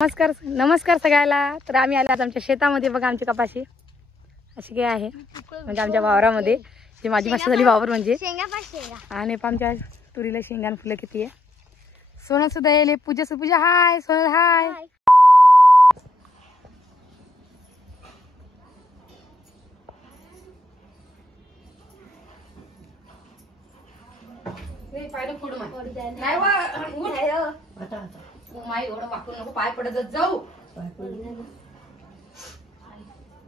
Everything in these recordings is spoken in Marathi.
नमस्कार नमस्कार सगळ्याला. तर आम्ही आलो आज आमच्या शेतामध्ये. बघा आमची कपाशी अशी काय आहे, म्हणजे आमच्या वावरामध्ये जी माझी भाषा झाली वावर म्हणजे. आणि आमच्या तुरीला शेंगान फुलं किती आहे. सोनं सुद्धा येईल. पूजा हाय सोनं हाय. माई एवढं वाकून नको, पाय पडत जाऊ.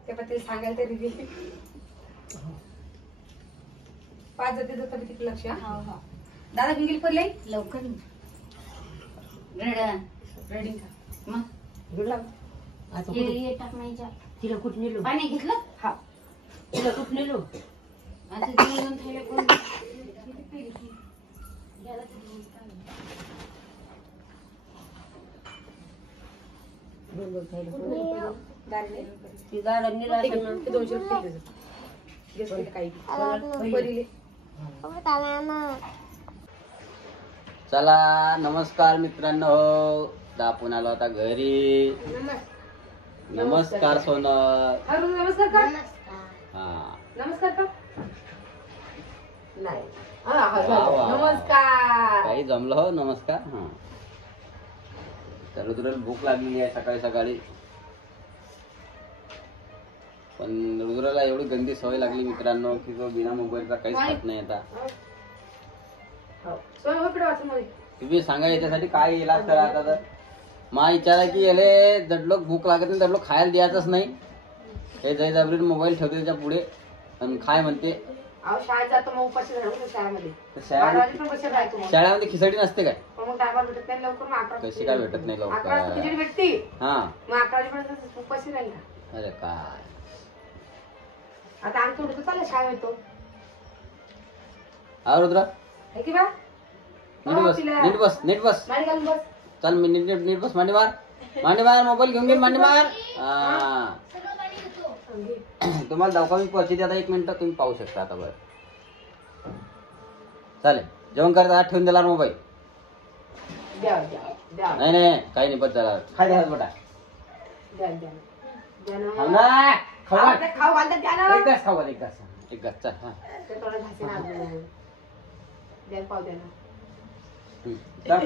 ते पण ते सांगायला तरी पाच जाते तर तरी तिकडे लक्ष. दादा घेऊन गेली पडले लवकर रेडिंग तिला कुठे नेलो पाणी घेतलं. हा तिला कुठे नेलो चला नमस्कार मित्रांनो, आपण आलो आता घरी. नमस्कार सोनल. नमस्कार का हा नमस्कार का नाही. नमस्कार. काही जमलं हो. नमस्कार. हा तर रुद्राला भूक लागलेली आहे सकाळी सकाळी, पण रुद्राला एवढी गंदी सवय लागली मित्रांनो की तो बिना मोबाईलचा काहीच खात नाही. आता तुम्ही सांगा याच्यासाठी काय इलाज करा. आता तर मा विचारा की याले दडलोक भूक लागत नाही, दडलोक खायला द्यायचंच नाही. हे जयजाबरीने मोबाईल ठेवते त्याच्या पुढे आणि खाय म्हणते. शाळेत जातो मग उपाशी शाळेमध्ये. शाळेमध्ये खिचडी नसते काय? मग डायवर भेटत नाही लवकर. कशी काय भेटत नाही लवकर? खिचडी भेटते. हा मग 11 वाजेपर्यंत उपाशी राहील का? अरे काय आता आमचं उठतो चाललं शाळा येतो. हा रुद्रा है की बा नीट बस नीट बस. मांडी घालून बस. चल मी नीट बस. मांडी मार मोबाईल घेऊन घे. मांडी मार. हा तुम्हाला दवाखा मी पोहोचते आता. 1 मिनिट तुम्ही पाहू शकता. आता बरं चालेल. जेवण करता आत ठेवून दिला मोबाईल. नाही नाही काही नाही. बस झाला. खाय द्या बेटा. एक घास चल. हा चल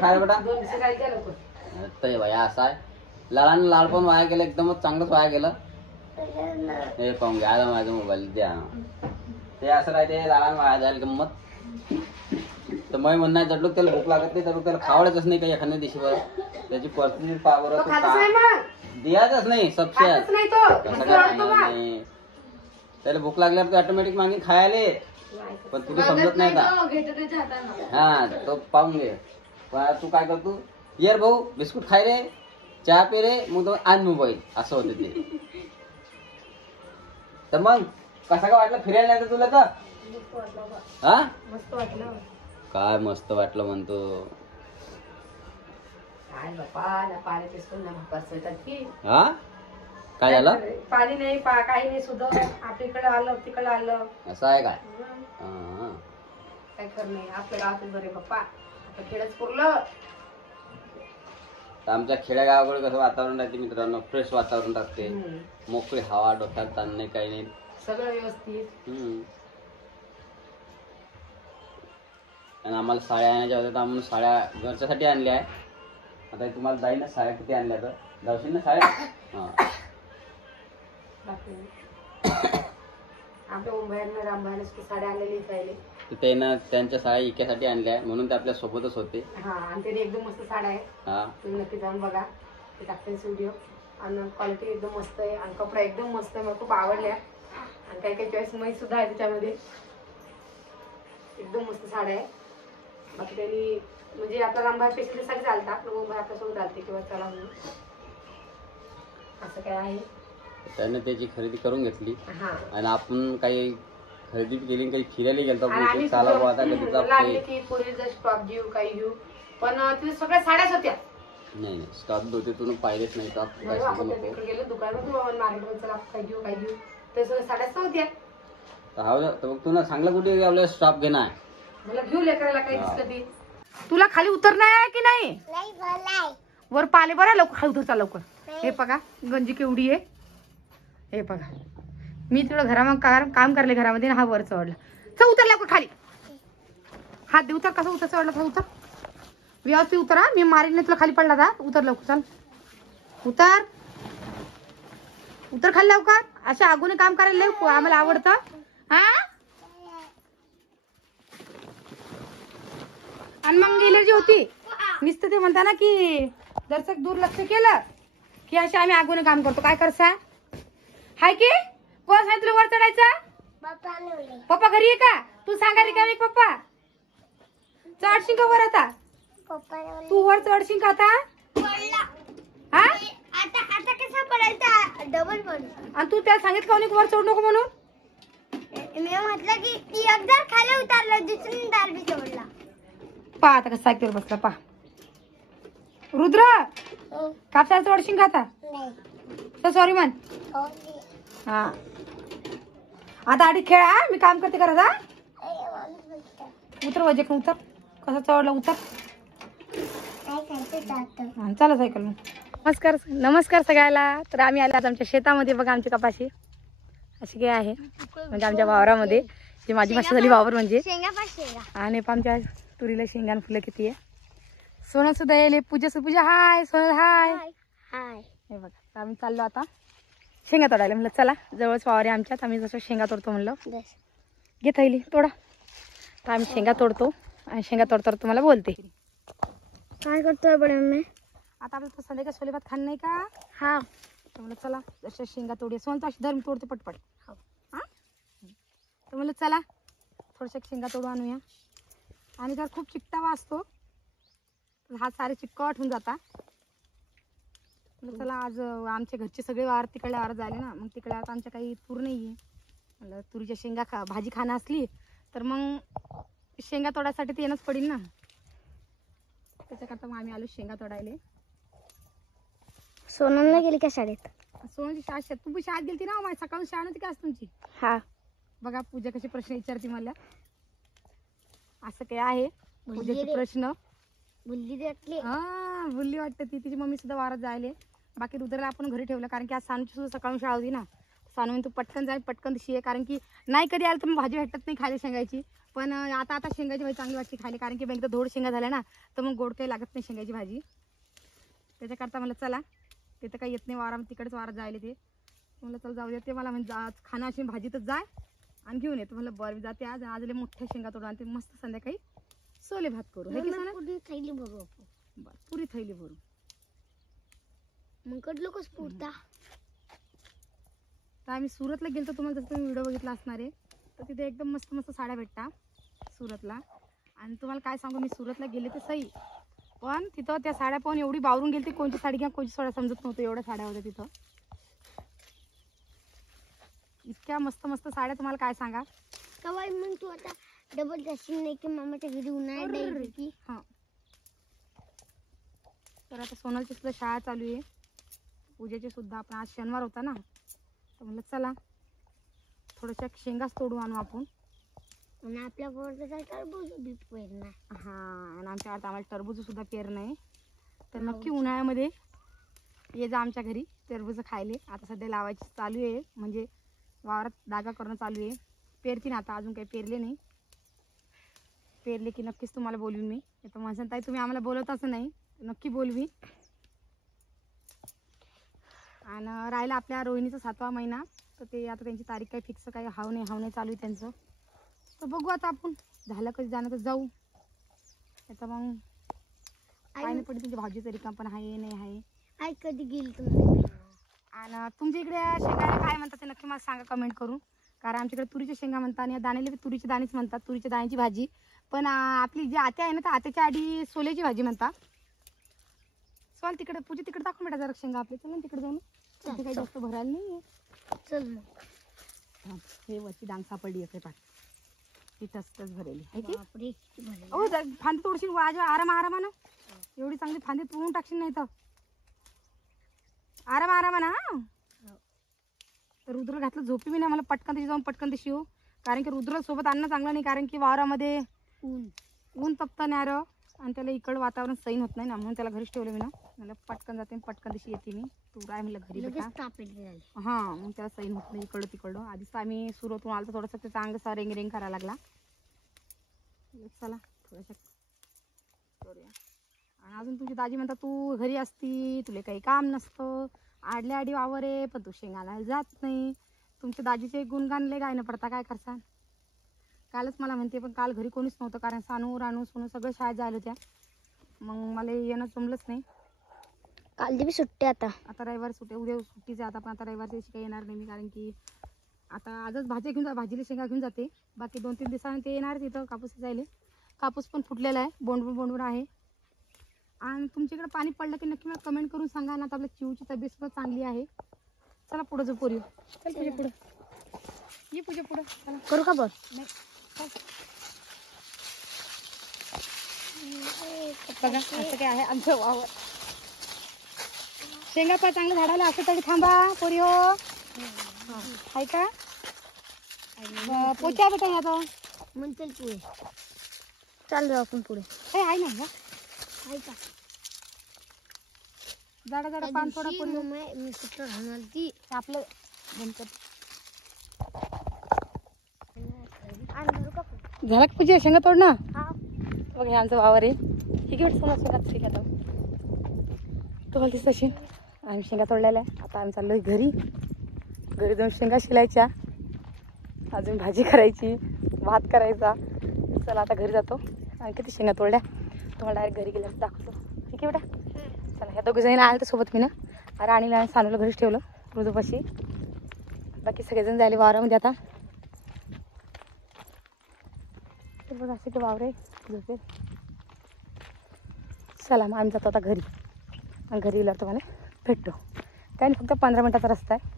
खाय बेटा. ते बाया असं आहे. लाल पण वाया गेलं. एकदमच चांगलंच वाया गेलं. हे पाहून घ्या. आला माझा मोबाईल द्या. ते असं काय ते लाल वाया जायला गंमत. तर मग म्हणणं जडलोक त्याला भूक लागत नाही, जडलोक त्याला खावडच नाही काही एखाद्या दिवशीवर. त्याची परिस्थिती पावर द्यायच नाही. सबसे नाही त्याला भूक लागल्यावर तो ऑटोमॅटिक मागे खायले. पण तुला समजत नाही का? हा तो पाहून घे. तू काय करतो, ये भाऊ बिस्कुट खाय रे, चहा पे रे, मग तो आण मोबाईल. असं होते ते. तर मग कसा का वाटलं फिरायला नाही तर तुला? तर हा मस्त वाटलं. काय मस्त वाटलं म्हणतो. हा काय झालं? पाणी नाही काही नाही सुद्धा. आपल्याकडे आलं तिकडे आलं. असं आहे काय? काय खरं नाही. आपल्या गावातून बरे बाप्पा. आता खेळच पुरलं. आमच्या खेड्यागावाकडे कसं वातावरण राहते मित्रांनो. फ्रेश वातावरण राहते. मोकळी हवा, डोक्यात ताण नाही काही नाही. सगळं व्यवस्थित. आणि आम्हाला साड्या आणायच्या होत्या तर आम्ही साड्या घरच्यासाठी आणल्या आहे. आता तुम्हाला जाईल ना साड्या किती आणल्या तर जाऊशील ना साड्या? हा आपल्या मुंबईला रामबाईला साड्या आणलेली जायले. त्यानं त्यांच्या साड्या इक्यासाठी आणल्या म्हणून ते आपल्या सोबतच होते. हा आणि त्याने एकदम मस्त साड्या आहे. हा तुम्ही नक्की जाऊन बघा. ते टाकते व्हिडिओ. आणि क्वालिटी एकदम मस्त आहे आणि कपडा एकदम मस्त आहे. मला खूप आवडल्या. आणि काही काही चॉईस मै सुद्धा आहे त्याच्यामध्ये. एकदम मस्त साड्या आहे. बाकी त्यांनी म्हणजे आपला रामबाई स्पेशलीसाठी चालता. आपलं मुंबई आपल्यासोबत चालते किंवा चला म्हणून असं काय आहे. त्याने त्याची खरेदी करून घेतली. हा आणि आपण काही खरेदी केली, काही फिरायला गेलो. आणि चाला आता लागले की पुढे जर स्टॉप घेऊ काही घेऊ. पण तिथे सगळ्या साड्याच होत्या. नाही स्टॉप होते तुम्ही पाहिलेच नाही. गेलो दुकानात मार्केटमध्ये चला काही घेऊ ते सगळ्या साड्याच होत्या. तर मग तुला चांगलं कुठे आपल्याला स्टॉप घेणार. मला घेऊ लेकराला काही दिसलं ती. तुला खाली उतरणार आहे की नाही? वर पाले बरं लवकर खाऊ तुझा लवकर. हे बघा गंजी केवढी आहे. हे बघा मी तुला घरामध्ये काम करले घरामध्ये हा वर चढला. चल उतर लवकर खाली. हात दे उतर. कसं उतर चढला उतर व्यवस्थित उतरा. मी मारीन नाही तुला खाली पडला था. उतर लवकर चल उतर उतर खाली लवकर. अशा आगूने काम करायला आम्हाला आवडतं. हा आणि मग एलर्जी होती. नुसतं ते म्हणता ना की जरसक दुर्लक्ष केलं की असे आम्ही आगूने काम करतो. काय करसा हाय की कोण सांगितलं तुला वर चढायचं. पप्पा घरी आहे का. तू सांगा रे का मी पप्पा चढशील का वर आता. तू वर चढशील का आता. हा आता कसा पडायचा डबल पडू. आणि तू त्याला सांगितलं का वर चढू नको म्हणून. मी म्हटलं की एकदा खाली उतरलं दुसरी दार बी सोडला. पा आता कसं सायकल बसला पा. रुद्र कापसाला चढशील का आता. सॉरी म्हण. हा आता आधी खेळा. मी काम करते करा जा. उतर वजे उतर. कसं चढला उतर. चला सायकल मग. नमस्कार नमस्कार सगळ्याला. तर आम्ही आले आज आमच्या शेतामध्ये. बघा आमची कपाशी अशी काय आहे म्हणजे आमच्या वावरामध्ये. जी माझी भाषा झाली वावर म्हणजे. आणि आमच्या तुरीला शेंगान फुलं किती आहे. सोनं सुद्धा येईल. पूजा हाय सोनल हाय. हे बघा तर आम्ही चाललो आता शेंगा तोडायला. म्हणलं चला जवळच वावर आहे आमच्यात. आम्ही जसं शेंगा तोडतो म्हणलं घे थैली तोडा. तर आम्ही शेंगा तोडतो आणि शेंगा तोडतो तुम्हाला बोलते. काय करतोय बडे मम्मी. आता आपलं संध्याकाळ छोले भात खाणं नाही का. हा तर म्हणलं चला जशा शेंगा तोडूया. सोन तर अशी धर्म तोडते पटपट. हा तर म्हणलं चला थोड्याशा शेंगा तोडू आणूया. आणि जर खूप चिकटावा असतो हात सारे चिकट होऊन जाता. चला आज आमच्या घरचे सगळे वार तिकडल्या वार झाले ना. मग तिकडे आता आमच्या काही तूर नाही आहे. म्हणलं तुरीच्या शेंगा भाजी खाणं असली तर मग शेंगा तोडायसाठी ते येणंच पडेल ना. त्याच्याकरता मग आम्ही आलो शेंगा तोडायला. सोनलला गेली का शाळेत. सोनाची शाळा तू शाळेत गेलती ना. माझी सकाळून शाळा नव्हती का आज तुमची. हा बघा पूजा कशी प्रश्न विचारते मला. असं काय आहे पूजेचे प्रश्न. हा बुल्ली वाटतं ती. तिची मम्मी सुद्धा वारात जायले. बाकी रुद्रला आपण घरी ठेवलं कारण की आज सानूची सुद्धा सकाळून शाळा होती ना. सानू तू पटकन जाईल पटकन दिशी आहे. कारण की नाही कधी आलं तर मग भाजी भेटत नाही खाली शेंगाची. पण आता शेंगाची भाजी चांगली वाटते खाली. कारण की एकदा धोड शेंगा झाल्या ना तर मग गोड काही लागत नाही शेंगाची भाजी. त्याच्याकरता मला चला तिथं काही येत नाही वारा. तिकडेच वारात जायला ते म्हणलं चल जाऊ दे. ते मला म्हणजे आज खाणं अशी भाजीतच जाय आणि घेऊन येतो. म्हणलं बरं जाते आज. आज मोठ्या शेंगा तोडून आणि ते मस्त संध्याकाळी सोले भात करू. पुरी थैली भरू आपण. बरं पुरी थैली भरू. मग कडलो कस पुरता. तर आम्ही सुरतला गेलो. तर तुम्हाला जसं तुम्ही व्हिडिओ बघितला असणार आहे. तर तिथे एकदम मस्त मस्त साड्या भेटतात सुरतला. आणि तुम्हाला काय सांगू मी सुरतला गेले तर सही. पण तिथं त्या साड्या पाहून एवढी बावरून गेली. कोणती साडी घ्या कोणती साड्या समजत नव्हतं. एवढ्या साड्या होत्या तिथं. इतक्या मस्त मस्त साड्या तुम्हाला काय सांगा. कवाय मग तू आता डबल जाशील नाही की मामाच्या घरी उन्हाळ्यात की. हां तर आता सोनलची सुद्धा शाळा चालू आहे. पूजेची सुद्धा. आपण आज शनिवार होता ना तर म्हणलं चला थोड्याशा शेंगाच तोडू आणू आपण. आणि आपल्या पोराचं टरबूज बी पेरणं. हां आणि आमच्या आता आम्हाला टरबूज सुद्धा पेरणं आहे. तर नक्की उन्हाळ्यामध्ये ये जा आमच्या घरी टरबूज खायले. आता सध्या लावायची चालू आहे. म्हणजे वावरात दागा करणं चालू आहे. पेरतील आता अजून काही पेरले नाही. पेरले की नक्कीच तुम्हाला बोलवीन मी. तर म्हणसान ताई तुम्ही आम्हाला बोलवत असं नाही नक्की बोलवी. आणि राहिला आपल्या रोहिणीचा 7वा महिना. तर ते आता त्यांची तारीख काही फिक्स काही हाव नाही चालू आहे त्यांचं. तर बघू आता आपण झालं कधी जाणं तर जाऊ. आता मग काय नाही पडते तुमची भाजी तरी का पण आहे नाही आहे. आई कधी गेली तुम्ही. आणि तुमच्या इकडे शेंगाला काय म्हणतात ते नक्की मला सांगा कमेंट करून. कारण आमच्याकडे तुरीच्या शेंगा म्हणतात आणि दाण्याला बी तुरीचे दाणेच म्हणतात. तुरीच्या दाण्याची भाजी. पण आपली जी आत्या आहे ना तर आत्याच्या आधी सोल्याची भाजी म्हणतात. चल तिकडे पूजा तिकडे दाखवून बेटा जरा शेंगा आपले. चल तिकडे जाऊन. तिथे काही जास्त भरायला नाही. चल मग. हे वरची डांग सापडली असे पाठ ती टसटच भरेली आहे की. बापरे हो फांदी तोडशील वाज आरामानं. एवढी चांगली फांदी तोडून टाकशील नाही तर आरामानं. हा तर रुद्र घातलं झोपी मी नाही. मला पटकन तशी जाऊन पटकन तशी येऊ. कारण की रुद्र सोबत आणणं चांगलं नाही. कारण की वावरामध्ये ऊन तपतं न्यारं आणि त्याला इकडं वातावरण सैन होत नाही ना. म्हणून त्याला घरीच ठेवलं मी ना. मला पटकन जाते पटकन दिवशी येते मी. तू काय म्हणलं घरी लगेच बेटा. ताप येते झाली. हा मग त्याला सैन होत नाही इकडं तिकडं. आधीच आम्ही सुरतून आलो तर थोडंसं त्याचा अंगसा रेंग रेंग करायला लागला. चला थोडंसं करूया. आणि अजून तुमची दाजी म्हणतात तू घरी असती तुला काही काम नसतं, आडल्या आडी वावर आहे पण तू शेंगाला जात नाही. तुमच्या दाजीचे गुणगान लय गायनं पडता, काय करसान. कालच मला म्हणते पण काल घरी कोणीच नव्हतं कारण सानू रानू सोनू सगळं शाळेत जायला होत्या. मग मला येणं जमलंच नाही. काल बी सुट्टी आता. आता रविवार सुट्टी, उद्या सुट्टीच आहे. आता पण आता रविवारच्या दिवशी काही येणार नाही मी कारण की आता आजच भाज्या घेऊन भाजीला शेंगा घेऊन जाते. बाकी 2-3 दिवसांनी ते येणार तिथं कापूस जायला. कापूस पण फुटलेला आहे, बोंडून आहे. आणि तुमच्याकडे पाणी पडलं की नक्की मला कमेंट करून सांगा ना. आता आपल्या चिवची तब्येत पण चांगली आहे. चला पुढं जाऊ पोरी. चल पूजा पुढं ये, पूजा पुढं चला. करू का बघ. नाही चल. बघा असं काय आहे आमचं वावर. शेंगा पा चांगलं झाडाला असं तरी थांबा पोरी हो. आहे का पोचा बेटा आता म्हणतील पुढे चाल जाऊ आपण पुढे. हे आहे ना ग आहे का जाडा जाडा पान थोडा पोरी. मी सुट्टी राहणार ती आपलं गणपती झाला का पूजा शेंगा तोड ना. हा बघ हे आमचं वावर आहे. ही घेऊन समोर शेंगा शेंगा जाऊ तू हलतीस तशी. आम्ही शेंगा तोडलेल्या आहे. आता आम्ही चाललोय घरी. घरी जाऊन शेंगा शिलायच्या, अजून भाजी करायची, भात करायचा. चला आता घरी जातो. आणि किती शेंगा तोडल्या तुम्हाला डायरेक्ट घरी गेल्यास दाखवतो. ठीक आहे बेटा. चला ह्या दोघी जण आले तर सोबत मी ना. राणीला आणि सानूला घरीच ठेवलं मृदूपाशी. बाकी सगळेजण जायले वावरामध्ये आता. बघा असे ते वावरे झोपे. चला मग आम्ही जातो आता घरी. आणि घरी गेल्यावर तुम्हाला भेटतो. काय नाही फक्त 15 मिनिटाचा रस्ता आहे.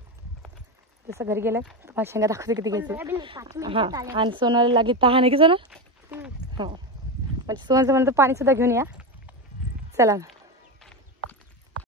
जसं घरी गेलं तुम्हाला शेंगा दाखवते किती घ्यायचं. हां आणि सोनाला लागेल तहान आहे की सोना. हो म्हणजे सोनाचं म्हणतं पाणी सुद्धा घेऊन या. चला